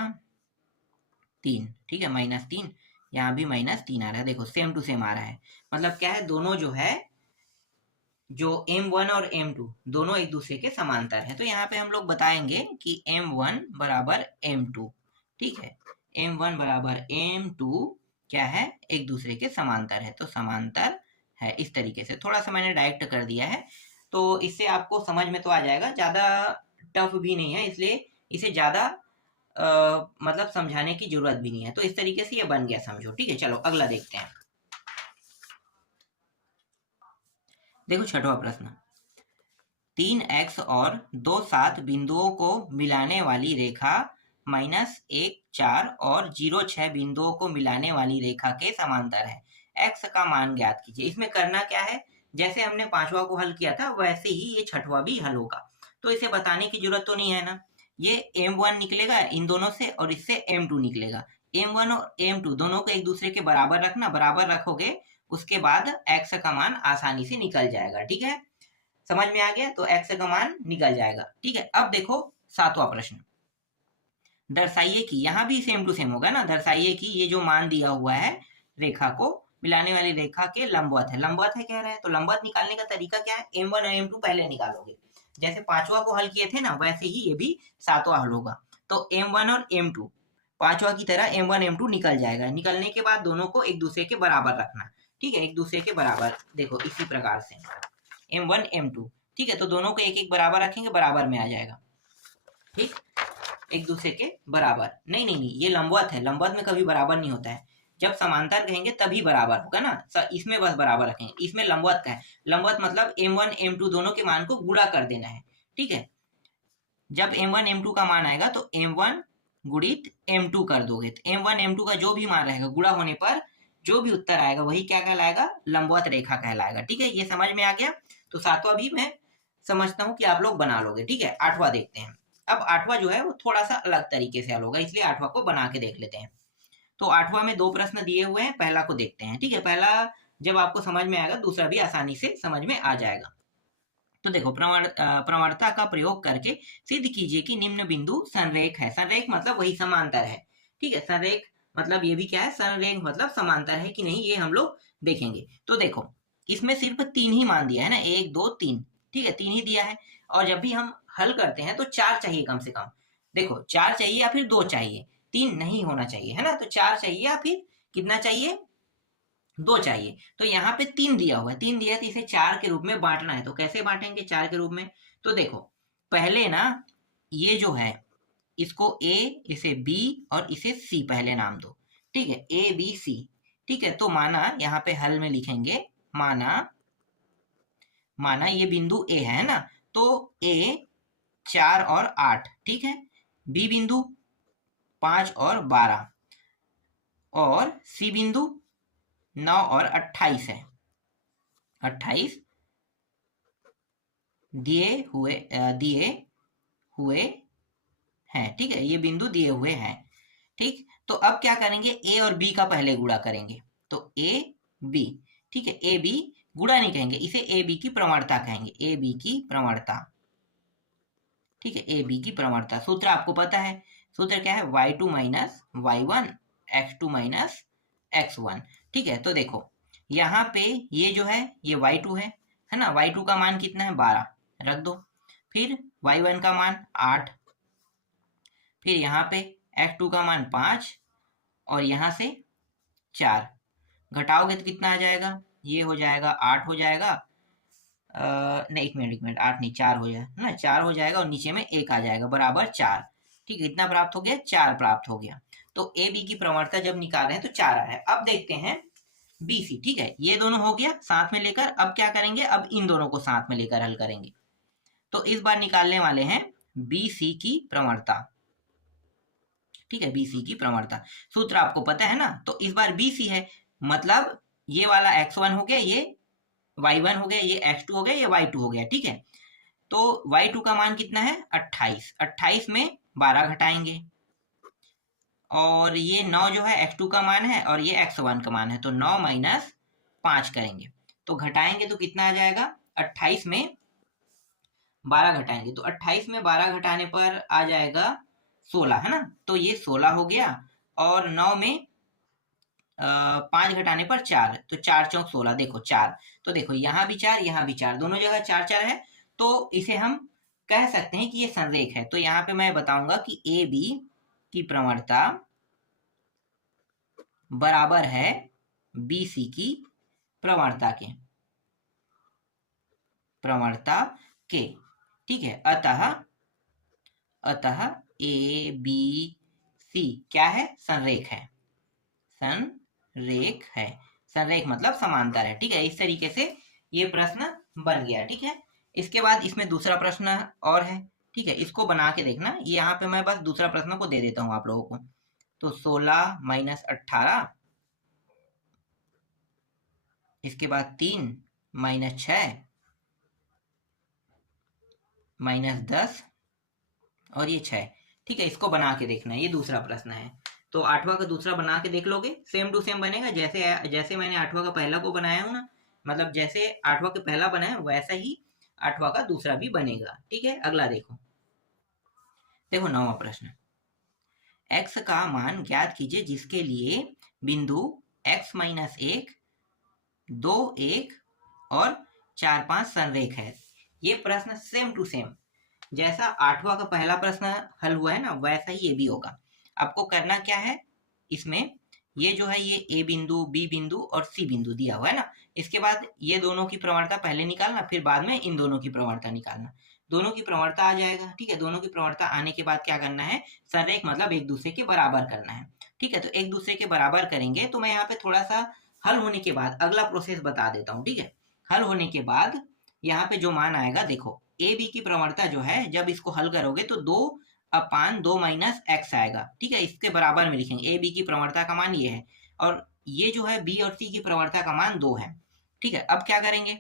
3, ठीक है, -3, यहाँ भी -3 आ रहा है, देखो सेम टू सेम आ रहा है। मतलब क्या है, दोनों जो है, जो m1 और m2 दोनों एक दूसरे के समांतर है। तो यहाँ पे हम लोग बताएंगे कि m1 बराबर m2, ठीक है, m1 बराबर m2 क्या है, एक दूसरे के समांतर है, तो समांतर है। इस तरीके से थोड़ा सा मैंने डायरेक्ट कर दिया है, तो इससे आपको समझ में तो आ जाएगा, ज़्यादा टफ भी नहीं है, इसलिए इसे ज़्यादा मतलब समझाने की जरूरत भी नहीं है। तो इस तरीके से ये बन गया, समझो, ठीक है। चलो अगला देखते हैं। देखो छठवां प्रश्न, 3x और 2 7 बिंदुओं को मिलाने वाली रेखा -1 4 और 0 6 बिंदुओं को मिलाने वाली रेखा के समांतर है, x का मान ज्ञात कीजिए। इसमें करना क्या है, जैसे हमने पांचवा को हल किया था वैसे ही ये छठवा भी हल होगा, तो इसे बताने की जरूरत तो नहीं है ना। ये m1 निकलेगा इन दोनों से और इससे m2 निकलेगा, m1 और m2 दोनों को एक दूसरे के बराबर रखना, बराबर रखोगे उसके बाद x का मान आसानी से निकल जाएगा, ठीक है, समझ में आ गया, तो x का मान निकल जाएगा, ठीक है। अब देखो सातवां प्रश्न, दर्शाइए कि, यहाँ भी सेम टू सेम होगा ना, दर्शाइए कि ये जो मान दिया हुआ है रेखा को मिलाने वाली रेखा के लंबवत है, लंबवत है कह रहा है, तो लंबवत निकालने का तरीका क्या है, m1 और m2 पहले निकालोगे, जैसे पांचवा को हल किए थे ना वैसे ही ये भी सातवां हल होगा। तो m1 और m2 पांचवा की तरह m1 m2 निकल जाएगा। निकलने के बाद दोनों को एक दूसरे के बराबर रखना, ठीक है, एक दूसरे के बराबर। देखो इसी प्रकार से m1 m2, ठीक है, तो दोनों को एक एक बराबर रखेंगे, बराबर में आ जाएगा, ठीक, एक दूसरे के बराबर। नहीं नहीं नहीं, ये लंबवत है, लंबवत में कभी बराबर नहीं होता है, जब समांतर कहेंगे तभी बराबर होगा ना, इसमें बस बराबर रखेंगे, इसमें लंबवत का है। लंबवत मतलब m1 m2 दोनों के मान को गुणा कर देना है, ठीक है। जब m1 m2 का मान आएगा तो m1 गुणित m2 कर दोगे, तो m1 m2 का जो भी मान रहेगा गुणा होने पर जो भी उत्तर आएगा वही क्या कहलाएगा, लंबवत रेखा कहलाएगा, ठीक है। ये समझ में आ गया। तो सातवां भी मैं समझता हूँ कि आप लोग बना लोगे, ठीक है। आठवां देखते हैं। अब आठवां जो है वो थोड़ा सा अलग तरीके से हल होगा, इसलिए आठवां को बना के देख लेते हैं। तो आठवां में दो प्रश्न दिए हुए हैं, पहला को देखते हैं, ठीक है। पहला जब आपको समझ में आएगा दूसरा भी आसानी से समझ में आ जाएगा। तो देखो, प्रवणता का प्रयोग करके सिद्ध कीजिए कि निम्न बिंदु संरेख है। संरेख मतलब वही समांतर है, ठीक है। संरेख मतलब ये भी क्या है, संरेख मतलब समांतर है कि नहीं, ये हम लोग देखेंगे। तो देखो, इसमें सिर्फ 3 ही मान दिया है ना, 1 2 3, ठीक है, 3 ही दिया है। और जब भी हम हल करते हैं तो 4 चाहिए कम से कम। देखो 4 चाहिए या फिर 2 चाहिए, 3 नहीं होना चाहिए, है ना। तो 4 चाहिए या फिर कितना चाहिए, 2 चाहिए। तो यहाँ पे 3 दिया हुआ है, 3 दिया है तो इसे 4 के रूप में बांटना है। तो कैसे बांटेंगे 4 के रूप में, तो देखो पहले ना ये जो है इसको A, इसे B और इसे C पहले नाम दो, ठीक है, A B C, ठीक है। तो माना यहाँ पे हल में लिखेंगे, माना ये बिंदु A है ना, तो A 4 और 8, ठीक है, B बिंदु 5 और 12 और C बिंदु 9 और 28 है। 28 दिए हुए हैं, ठीक है, ये बिंदु दिए हुए हैं, ठीक। तो अब क्या करेंगे, ए और बी का पहले गुणा करेंगे। तो ए बी, ठीक है, ए बी गुणा नहीं कहेंगे, इसे ए बी की प्रवणता कहेंगे, ए बी की प्रवणता, ठीक है, ए बी की प्रवणता। सूत्र आपको पता है, सूत्र क्या है, y2 minus y1 x2 minus x1, ठीक है। तो देखो यहाँ पे ये जो है ये y2 है ना, y2 का मान कितना है 12, रख दो। फिर y1 का मान 8, फिर यहाँ पे x2 का मान 5 और यहाँ से 4, घटाओगे तो कितना आ जाएगा, ये हो जाएगा 8 हो जाएगा, नहीं एक मिनट 8 नहीं 4 हो जाएगा ना, 4 हो जाएगा और नीचे में 1 आ जाएगा, बराबर 4, ठीक है। इतना प्राप्त हो गया, 4 प्राप्त हो गया। तो ए बी की प्रवणता जब निकाल रहे हैं तो 4 आ रहा है। अब देखते हैं बी सी, ठीक है, ये दोनों हो गया साथ में लेकर। अब क्या करेंगे, अब इन दोनों को साथ में लेकर हल करेंगे। तो इस बार निकालने वाले हैं बी सी की प्रवणता, ठीक है, बी सी की प्रवणता। सूत्र आपको पता है ना। तो इस बार बी सी है, मतलब ये वाला x1 हो गया, ये y1 हो गया, ये x2 हो गया, ये y2 हो गया, ठीक है। तो y2 का मान कितना है 28, 28 में 12 घटाएंगे और ये 9 जो है x2 का मान है और ये x1 का मान है, तो 9 माइनस 5 करेंगे तो घटाएंगे तो कितना आ जाएगा, 28 में 12 घटाएंगे तो 28 में 12 घटाने पर आ जाएगा 16, है ना। तो ये 16 हो गया और 9 में 5 घटाने पर 4, तो 4 चौक 16, देखो 4। तो देखो यहाँ भी 4 यहाँ भी 4, दोनों जगह 4 4 है, तो इसे हम कह सकते हैं कि ये संरेख है। तो यहाँ पे मैं बताऊंगा कि ए बी की प्रवणता बराबर है बी सी की प्रवणता के, ठीक है। अतः ए बी सी क्या है, संरेख है, संरेख मतलब समांतर है, ठीक है। इस तरीके से ये प्रश्न बन गया, ठीक है। इसके बाद इसमें दूसरा प्रश्न और है, ठीक है, इसको बना के देखना। ये यहाँ पे मैं बस दूसरा प्रश्न को दे देता हूँ आप लोगों को। तो 16 माइनस 18, इसके बाद 3 माइनस 6 माइनस 10 और ये 6, ठीक है। इसको बना के देखना, ये दूसरा प्रश्न है। तो 8वां का दूसरा बना के देख लोगे, सेम टू सेम बनेगा, जैसे मैंने 8वां का पहला को बनाया हूं ना, मतलब जैसे 8वां का पहला बनाया वैसा ही 8वां का दूसरा भी बनेगा, ठीक है। अगला देखो 9वां प्रश्न, x का मान ज्ञात कीजिए जिसके लिए बिंदु x माइनस 1 2 1 और 4 5 संरेख है। ये प्रश्न सेम टू सेम जैसा 8वां का पहला प्रश्न हल हुआ है ना, वैसा ही ये भी होगा। आपको करना क्या है, इसमें ये जो है ये ए बिंदु, बी बिंदु और सी बिंदु दिया हुआ है ना, इसके बाद ये दोनों की प्रवणता पहले निकालना, फिर बाद में इन दोनों की प्रवणता निकालना। दोनों की प्रवणता आ जाएगा, ठीक है। दोनों की प्रवणता आने के बाद क्या करना है, सररेख मतलब एक दूसरे के बराबर करना है, ठीक है। तो एक दूसरे के बराबर करेंगे तो मैं यहाँ पे थोड़ा सा हल होने के बाद अगला प्रोसेस बता देता हूँ, ठीक है। हल होने के बाद यहाँ पे जो मान आएगा, देखो ए बी की प्रवणता जो है, जब इसको हल करोगे तो 2/2 माइनस एक्स आएगा, ठीक है। इसके बराबर में लिखेंगे, ए बी की प्रवणता का मान ये है और ये जो है बी और सी की प्रवणता का मान 2 है, ठीक है। अब क्या करेंगे,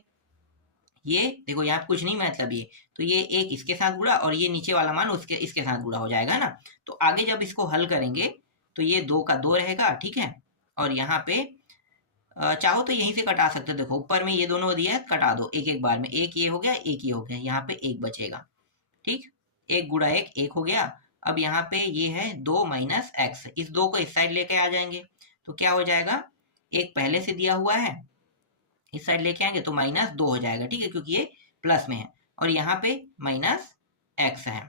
ये देखो यहाँ कुछ नहीं, मतलब ये तो ये एक इसके साथ गुणा और ये नीचे वाला मान उसके इसके साथ गुणा हो जाएगा ना। तो आगे जब इसको हल करेंगे तो ये 2 का 2 रहेगा, ठीक है। और यहाँ पे चाहो तो यहीं से कटा सकते हो, देखो ऊपर में ये दोनों दिया है, कटा दो एक एक बार में, एक ये हो गया, एक ये हो गया, यहाँ पे एक बचेगा, ठीक। एक गुणा एक हो गया। अब यहाँ पे ये है 2 माइनस एक्स, इस 2 को इस साइड लेके आ जाएंगे तो क्या हो जाएगा, एक पहले से दिया हुआ है, इस साइड लेके आएंगे तो -2 हो जाएगा, ठीक है, क्योंकि ये प्लस में है और यहाँ पे माइनस एक्स है,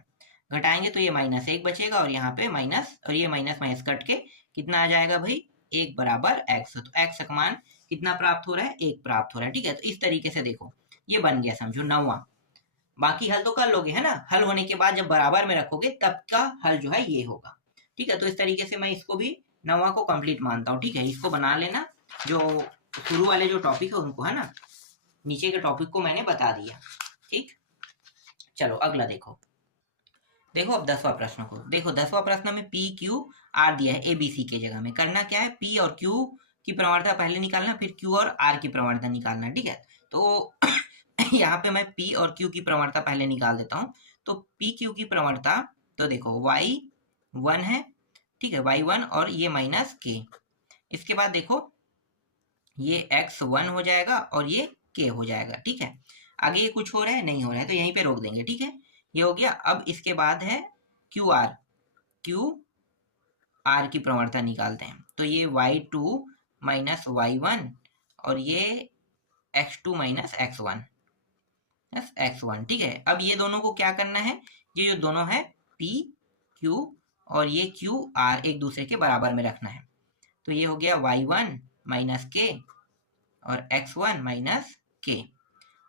घटाएंगे तो ये -1 बचेगा और यहाँ पे माइनस, और ये माइनस माइनस कट के कितना आ जाएगा भाई, 1 बराबर एक्स। तो एक्स का मान कितना प्राप्त हो रहा है, 1 प्राप्त हो रहा है, ठीक है। तो इस तरीके से देखो ये बन गया, समझो 9वां। बाकी हल तो कर लोगे है ना, हल होने के बाद जब बराबर में रखोगे तब का हल जो है ये होगा, ठीक है। तो इस तरीके से मैं इसको भी 9वां को कंप्लीट मानता हूँ, ठीक है। इसको बना लेना, जो शुरू वाले जो टॉपिक है उनको, है ना, नीचे के टॉपिक को मैंने बता दिया, ठीक। चलो अगला देखो, देखो अब 10वां प्रश्न को देखो। 10वां प्रश्न में पी क्यू आर दिया है, ए बी सी के जगह में करना क्या है, पी और क्यू की प्रवणता पहले निकालना, फिर क्यू और आर की प्रवणता निकालना, ठीक है। तो यहाँ पे मैं P और Q की प्रवणता पहले निकाल देता हूँ। तो P Q की प्रवणता, तो देखो y1 है, ठीक है, y1 और ये माइनस k। इसके बाद देखो ये x1 हो जाएगा और ये k हो जाएगा, ठीक है। आगे ये कुछ हो रहा है, नहीं हो रहा है, तो यहीं पे रोक देंगे, ठीक है। ये हो गया। अब इसके बाद है QR की प्रवणता निकालते हैं, तो ये y2 माइनस y1 और ये x2 माइनस x1, x1, ठीक है। अब ये दोनों को क्या करना है, ये जो दोनों है P Q और ये Q R एक दूसरे के बराबर में रखना है। तो ये हो गया y1 माइनस k और x1 माइनस k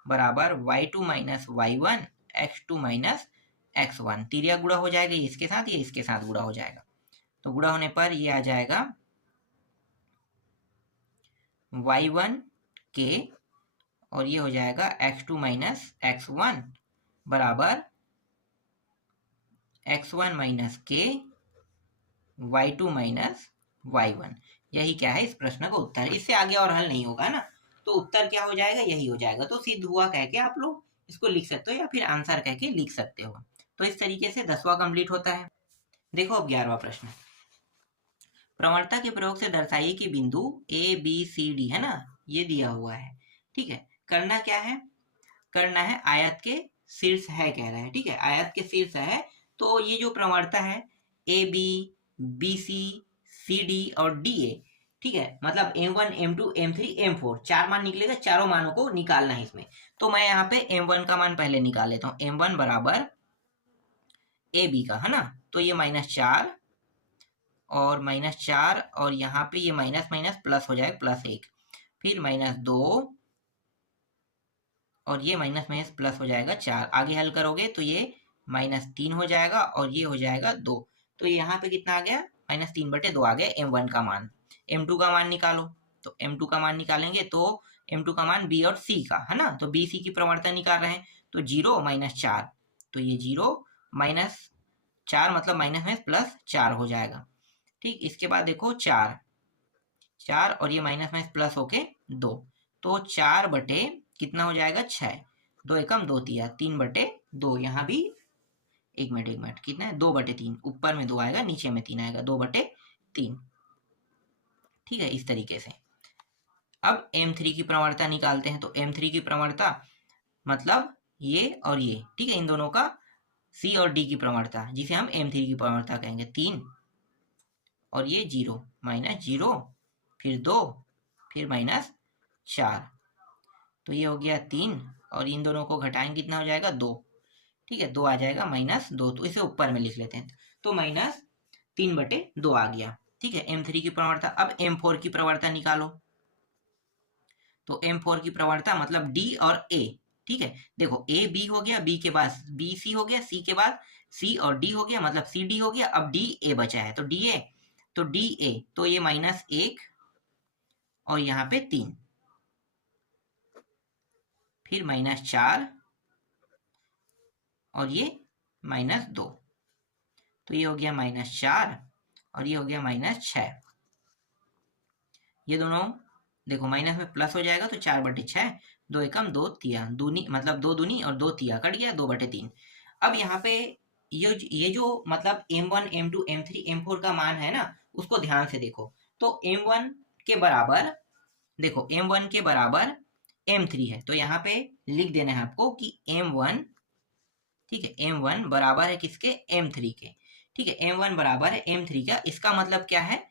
बराबर y2 minus y1 x2 minus x1। तिर्या गुणा हो जाएगा, ये इसके साथ, ये इसके साथ गुणा हो जाएगा, तो गुणा होने पर ये आ जाएगा y1 k और ये हो जाएगा x2 माइनस x1 बराबर x1 minus k y2 minus y1। यही क्या है इस प्रश्न का उत्तर, इससे आगे और हल नहीं होगा ना। तो उत्तर क्या हो जाएगा, यही हो जाएगा। तो सिद्ध हुआ कह के आप लोग इसको लिख सकते हो या फिर आंसर कह के लिख सकते हो। तो इस तरीके से 10वां कंप्लीट होता है। देखो अब 11वां प्रश्न, प्रवणता के प्रयोग से दर्शाइए कि बिंदु ए बी सी डी, है ना, ये दिया हुआ है, ठीक है। करना क्या है, करना है आयत के शीर्ष है कह रहा है, ठीक है, आयत के शीर्ष है। तो ये जो प्रवणता है A B B C C D और डी ए, ठीक है, मतलब M1 M2 M3 M4 चार मान निकलेगा, चारों मानों को निकालना है इसमें। तो मैं यहाँ पे M1 का मान पहले निकाल लेता हूँ, M1 बराबर ए बी का, है ना, तो ये -4 और -4 और यहाँ पे ये माइनस माइनस प्लस हो जाएगा, +1, फिर -2 और ये माइनस माइनस प्लस हो जाएगा 4। आगे हल करोगे तो ये -3 हो जाएगा और ये हो जाएगा 2। तो यहाँ पे कितना आ गया, -3/2 आ गया M1 का मान। M2 का मान निकालो, तो M2 का मान निकालेंगे तो M2 का मान B और C का, है ना, तो B C की प्रवणता निकाल रहे हैं, तो 0 -4, तो ये 0 -4 मतलब माइनस में +4 हो जाएगा, ठीक। इसके बाद देखो 4 और ये माइनस में प्लस होके 2, तो 4 बटे कितना हो जाएगा 6, 2 एकम 2 तिया 3/2। यहाँ भी एक मिनट कितना है, 2/3, ऊपर में 2 आएगा, नीचे में 3 आएगा, 2/3, ठीक है। इस तरीके से अब M3 की प्रवणता निकालते हैं। तो M3 की प्रवणता मतलब ये और ये, ठीक है, इन दोनों का C और D की प्रवणता, जिसे हम M3 की प्रवणता कहेंगे, 3 और ये 0 -0 फिर 2 फिर -4, तो ये हो गया 3 और इन दोनों को घटाएंगे कितना हो जाएगा 2, ठीक है, 2 आ जाएगा -2, तो इसे ऊपर में लिख लेते हैं। तो 3/2 आ गया। ठीक है, M3 की प्रवणता। अब M4 की प्रवणता निकालो। तो M4 की प्रवणता मतलब D और A। ठीक है, देखो A B हो गया, B के बाद B C हो गया, C के बाद C और D हो गया, मतलब C D हो गया। अब D A बचा है, तो D A, तो D A, तो ये -1 और यहाँ पे 3, फिर -4 और ये -2, तो ये हो गया -4 और ये हो गया -6। ये दोनों देखो माइनस में प्लस हो जाएगा, तो 4/6, 2 एकम 2 तिया, दूनी मतलब 2 दूनी और 2 तिया कट गया, 2/3। अब यहाँ पे ये जो मतलब M1 M2 M3 M4 का मान है ना, उसको ध्यान से देखो। तो M1 के बराबर, देखो M1 के बराबर M3 है, तो यहाँ पे लिख देना है आपको कि M1, ठीक है, M1 बराबर है किसके, M3 के। ठीक है, M1 बराबर है M3 का। इसका मतलब क्या है,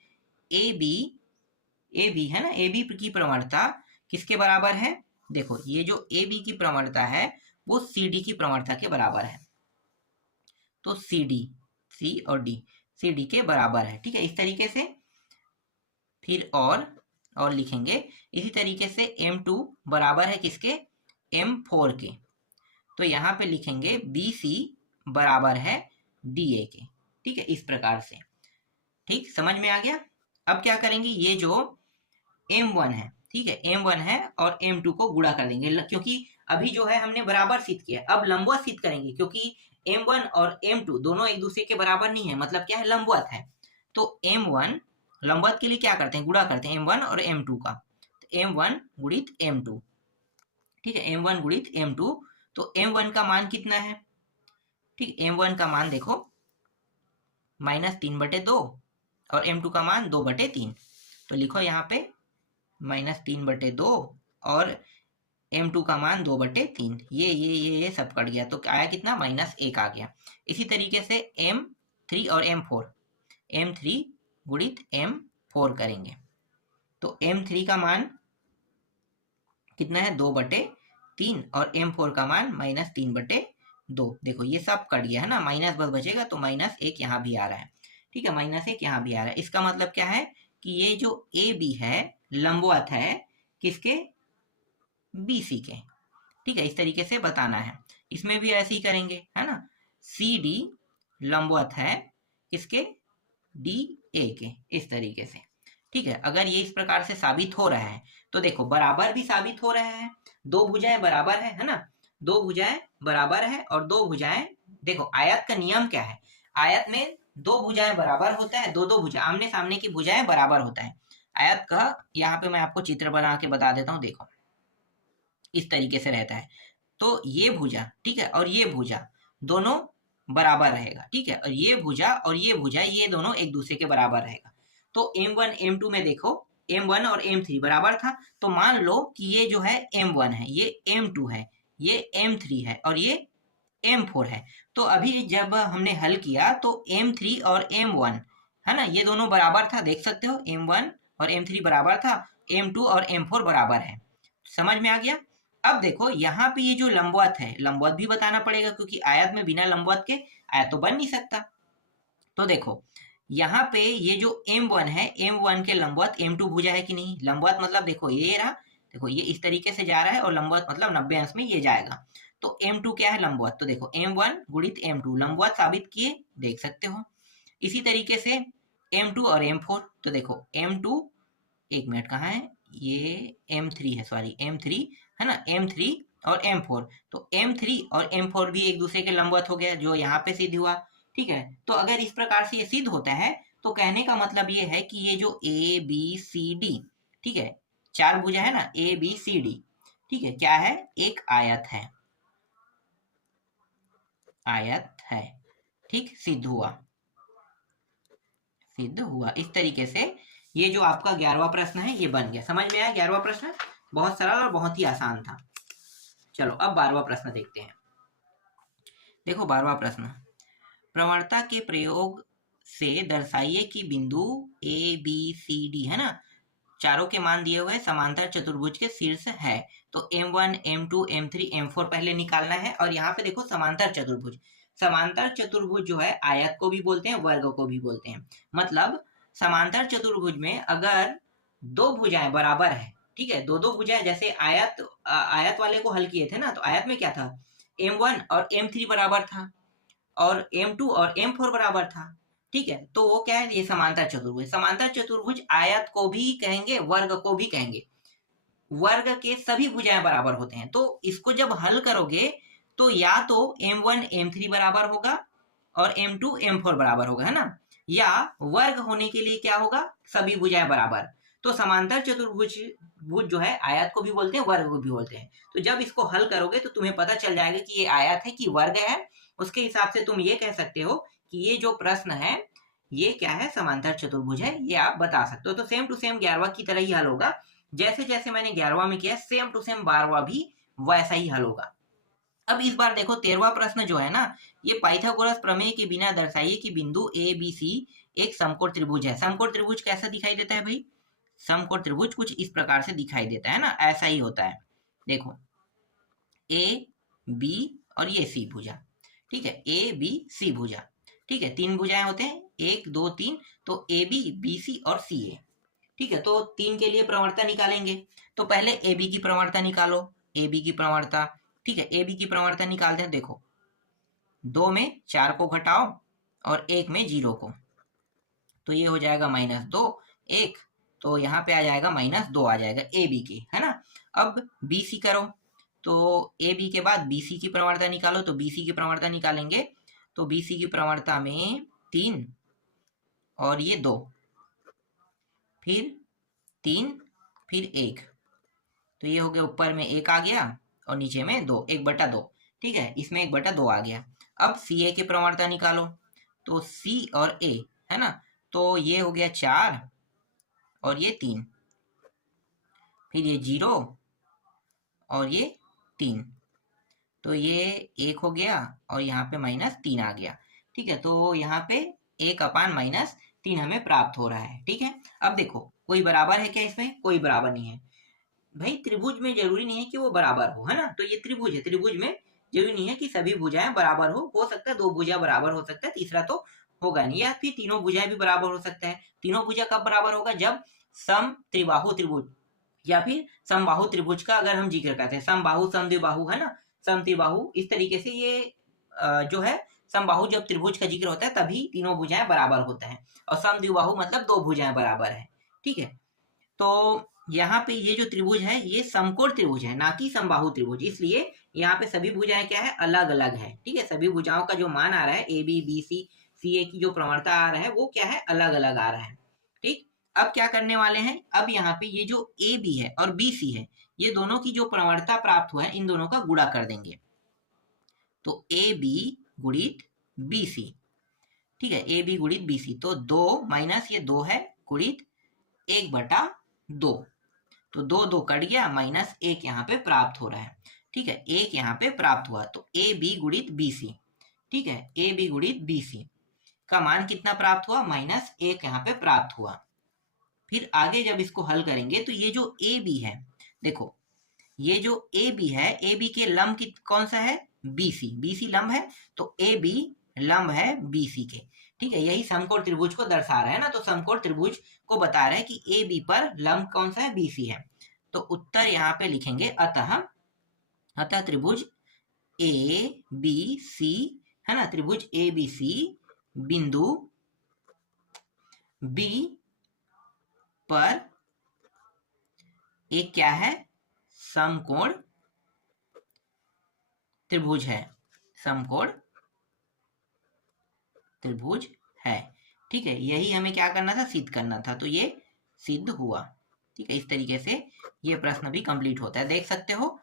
ए बी है ना, ए बी की प्रवणता किसके बराबर है, देखो ये जो ए बी की प्रवणता है वो सी डी की प्रवणता के बराबर है। तो सी डी, सी और डी, सी डी के बराबर है। ठीक है, इस तरीके से फिर और लिखेंगे। इसी तरीके से M2 बराबर है किसके, M4 के। तो यहाँ पे लिखेंगे BC बराबर है DA के। ठीक है, इस प्रकार से। ठीक, समझ में आ गया। अब क्या करेंगे, ये जो M1 है, ठीक है, M1 है और M2 को गुणा कर देंगे, क्योंकि अभी जो है हमने बराबर सिद्ध किया। अब लंबवत सिद्ध करेंगे, क्योंकि M1 और M2 दोनों एक दूसरे के बराबर नहीं है, मतलब क्या है, लंबवत है। तो M1 लंबवत के लिए क्या करते हैं, गुणा करते हैं M1 और M2 का। तो M1 गुणित M2, ठीक है, M1 गुणित M2। तो M1 का मान कितना है, ठीक, M1 का मान देखो -3/2 और M2 का मान 2/3। तो लिखो यहाँ पे -3/2 और M2 का मान 2/3। ये सब कट गया, तो आया कितना, -1 आ गया। इसी तरीके से M3 और M4, M3 गुणित M4 करेंगे। तो M3 का मान कितना है, 2/3 और M4 का मान -3/2। देखो ये सब कट गया है ना, माइनस बस बचेगा, तो -1 यहाँ भी आ रहा है। ठीक है, -1 यहाँ भी आ रहा है। इसका मतलब क्या है कि ये जो ए बी है लंबवत है किसके, BC के। ठीक है, इस तरीके से बताना है। इसमें भी ऐसे ही करेंगे, है ना। CD लंबवत है किसके, DA के, इस तरीके से। ठीक है, अगर ये इस प्रकार से साबित हो रहा है तो देखो बराबर भी साबित हो रहा है, दो भुजाएं बराबर है ना, दो भुजाएं बराबर है और दो भुजाएं, देखो आयत का नियम क्या है, आयत में दो भुजाएं बराबर होता है, दो भुजा आमने सामने की भुजाएं बराबर होता है आयत का। यहाँ पे मैं आपको चित्र बना के बता देता हूँ, देखो इस तरीके से रहता है। तो ये भुजा, ठीक है, और ये भुजा दोनों बराबर रहेगा। ठीक है, और ये भुजा और ये भुजा ये दोनों एक दूसरे के बराबर रहेगा। तो M1 M2 में देखो M1 और M3 बराबर था, तो मान लो कि ये जो है M1 है, ये M2 है, ये M3 है और ये M4 है। तो अभी जब हमने हल किया तो M3 और M1 है ना, ये दोनों बराबर था, देख सकते हो M1 और M3 बराबर था, M2 और M4 बराबर है। समझ में आ गया। अब देखो यहाँ पे ये जो लंबवत है, लंबवत भी बताना पड़ेगा, क्योंकि आयत में बिना लंबवत के आयत तो बन नहीं सकता। तो देखो यहाँ पे ये जो M1 है, M1 के लंबवत M2 भुजा है कि नहीं, लंबवत मतलब देखो ये रहा, देखो ये इस तरीके से जा रहा है और लंबवत मतलब 90 अंश में ये जाएगा। तो M2 क्या है, लंबवत। तो देखो M1 गुणित M2 लंबवत साबित किए, देख सकते हो। इसी तरीके से M2 और M4, तो देखो M2, एक मिनट कहाँ है, ये M3 है, सॉरी M3 है ना, M3 और M4। तो M3 और M4 भी एक दूसरे के लंबवत हो गया, जो यहाँ पे सिद्ध हुआ। ठीक है, तो अगर इस प्रकार से ये सिद्ध होता है तो कहने का मतलब ये है कि ये जो ABCD, ठीक है, चार भुजा है ना ABCD, ठीक है, क्या है, एक आयत है, आयत है। ठीक, सिद्ध हुआ, सिद्ध हुआ। इस तरीके से ये जो आपका 11वां प्रश्न है ये बन गया। समझ में आया 11वां प्रश्न, बहुत सरल और बहुत ही आसान था। चलो अब 12वां प्रश्न देखते हैं। देखो 12वां प्रश्न, प्रवणता के प्रयोग से दर्शाइए कि बिंदु ABCD है ना, चारों के मान दिए हुए समांतर चतुर्भुज के शीर्ष है। तो M1 M2 M3 M4 पहले निकालना है, और यहाँ पे देखो समांतर चतुर्भुज, समांतर चतुर्भुज जो है आयत को भी बोलते हैं, वर्ग को भी बोलते हैं। मतलब समांतर चतुर्भुज में अगर दो भुजाएं बराबर है, ठीक है, दो दो भुजाएं, जैसे आयत वाले को हल किए थे ना, तो आयत में क्या था, m1 और m3 बराबर था और m2 और m4 बराबर था, ठीक है। तो वो क्या है, ये समांतर चतुर्भुज। समांतर चतुर्भुज आयत को भी कहेंगे, वर्ग को भी कहेंगे। वर्ग के सभी भुजाएं बराबर होते हैं, तो इसको जब हल करोगे तो या तो m1 m3 बराबर होगा और m2 m4 बराबर होगा, है ना, या वर्ग होने के लिए क्या होगा, सभी भुजाएं बराबर। तो समांतर चतुर्भुज जो है आयत को भी बोलते हैं, वर्ग को भी बोलते हैं। तो जब इसको हल करोगे तो तुम्हें पता चल जाएगा कि ये आयत है कि वर्ग है। उसके हिसाब से तुम ये कह सकते हो कि ये जो प्रश्न है ये क्या है, समांतर चतुर्भुज है, ये आप बता सकते हो। तो सेम टू सेम 11वां की तरह ही हल होगा। जैसे जैसे मैंने 11वां में किया, सेम टू सेम 12वां भी वैसा ही हल होगा। अब इस बार देखो 13वां प्रश्न जो है ना, ये पाइथागोरस प्रमेय के बिना दर्शाइए कि बिंदु ए बी सी एक समकोण त्रिभुज है। समकोण त्रिभुज कैसा दिखाई देता है भाई, समकोण त्रिभुज कुछ इस प्रकार से दिखाई देता है ना, ऐसा ही होता है। देखो ए बी और ये सी भुजा, ठीक है, ए बी सी भुजा, ठीक है, तीन भुजाएं होते हैं, 1 2 3, तो ए बी बी सी और सी ए, ठीक है। तो तीन के लिए प्रवणता निकालेंगे, तो पहले ए बी की प्रवणता निकालो, ए बी की प्रवणता, ठीक है, ए बी की प्रवणता निकालते हैं। देखो 2 में 4 को घटाओ और 1 में 0 को, तो ये हो जाएगा -2 1, तो यहाँ पे आ जाएगा -2 आ जाएगा ए बी की, है ना। अब बी सी करो, तो ए बी के बाद बी सी की प्रवणता निकालो, तो बी सी की प्रवणता निकालेंगे, तो बी सी की प्रवणता में 3 और ये 2, फिर 3 फिर 1, तो ये हो गया, ऊपर में 1 आ गया और नीचे में 2, 1/2, ठीक है, इसमें 1/2 आ गया। अब सी ए की प्रवणता निकालो, तो सी और ए, है ना, तो ये हो गया 4 और ये 3, फिर ये 0 और ये 3, तो ये 1 हो गया और यहाँ पे -3 आ गया, ठीक है। तो यहाँ पे 1/-3 हमें प्राप्त हो रहा है, ठीक है। अब देखो कोई बराबर है क्या, इसमें कोई बराबर नहीं है भाई। त्रिभुज में जरूरी नहीं है कि वो बराबर हो, है ना, तो ये त्रिभुज है, त्रिभुज में जरूरी नहीं है कि सभी भुजाएं बराबर हो सकता है 2 भुजा बराबर हो सकता है, तीसरा तो होगा नहीं, या फिर तीनों भुजाएं भी बराबर हो सकता है। तीनों भुजा कब बराबर होगा, जब सम त्रिबाहु त्रिभुज या फिर समबाहु त्रिभुज का अगर हम जिक्र करते हैं, समबाहु समद्विबाहु, है ना, समत्रिबाहु, इस तरीके से ये जो है समबाहु जब त्रिभुज का जिक्र होता है तभी तीनों भुजाएं बराबर होता है, और समद्विबाहु मतलब 2 भुजाएं बराबर है, ठीक है। तो यहाँ पे ये जो त्रिभुज है ये समकोण त्रिभुज है, ना कि समबाहु त्रिभुज, इसलिए यहाँ पे सभी भुजाएं क्या है, अलग अलग है, ठीक है। सभी भुजाओं का जो मान आ रहा है, ए बी बी सी सी ए की जो प्रवणता आ रहा है वो क्या है, अलग अलग आ रहा है, ठीक। अब क्या करने वाले हैं, अब यहाँ पे ये जो ए बी है और बी सी है, ये दोनों की जो प्रवणता प्राप्त हुआ है इन दोनों का गुणा कर देंगे, तो ए बी गुणित बी सी, ठीक है, ए बी गुणित बी सी, तो 2 माइनस ये 2 है गुणित 1/2, तो 2 2 कट गया, -1 यहाँ पे प्राप्त हो रहा है, ठीक है, 1 यहाँ पे प्राप्त हुआ, तो ए बी गुणित बी सी, ठीक है, ए बी गुणित बी सी का मान कितना प्राप्त हुआ, -1 यहाँ पे प्राप्त हुआ। फिर आगे जब इसको हल करेंगे तो ये जो ए बी है, देखो ये जो ए बी है, ए बी के लंब कौन सा है, बी सी लंब है, तो ए बी लंब है बी सी के, ठीक है, यही समकोण त्रिभुज को दर्शा रहा है ना। तो समकोण त्रिभुज को बता रहा है कि ए बी पर लंब कौन सा है, बी सी है। तो उत्तर यहाँ पे लिखेंगे अतः त्रिभुज ए बी सी, है ना, त्रिभुज ए बी सी बिंदु बी पर एक क्या है, समकोण त्रिभुज है, समकोण त्रिभुज है, ठीक है। यही हमें क्या करना था, सिद्ध करना था, तो ये सिद्ध हुआ, ठीक है। इस तरीके से ये प्रश्न भी कंप्लीट होता है, देख सकते हो।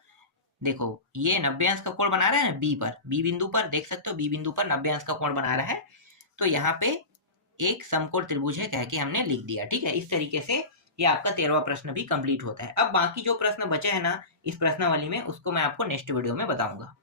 देखो ये 90 अंश का कोण बना रहा है ना, बी पर, बी बिंदु पर, देख सकते हो बी बिंदु पर 90 अंश का कोण बना रहा है, तो यहाँ पे एक समकोण त्रिभुज है कह के हमने लिख दिया, ठीक है। इस तरीके से ये आपका 13वां प्रश्न भी कंप्लीट होता है। अब बाकी जो प्रश्न बचे हैं ना इस प्रश्नावली में, उसको मैं आपको नेक्स्ट वीडियो में बताऊंगा।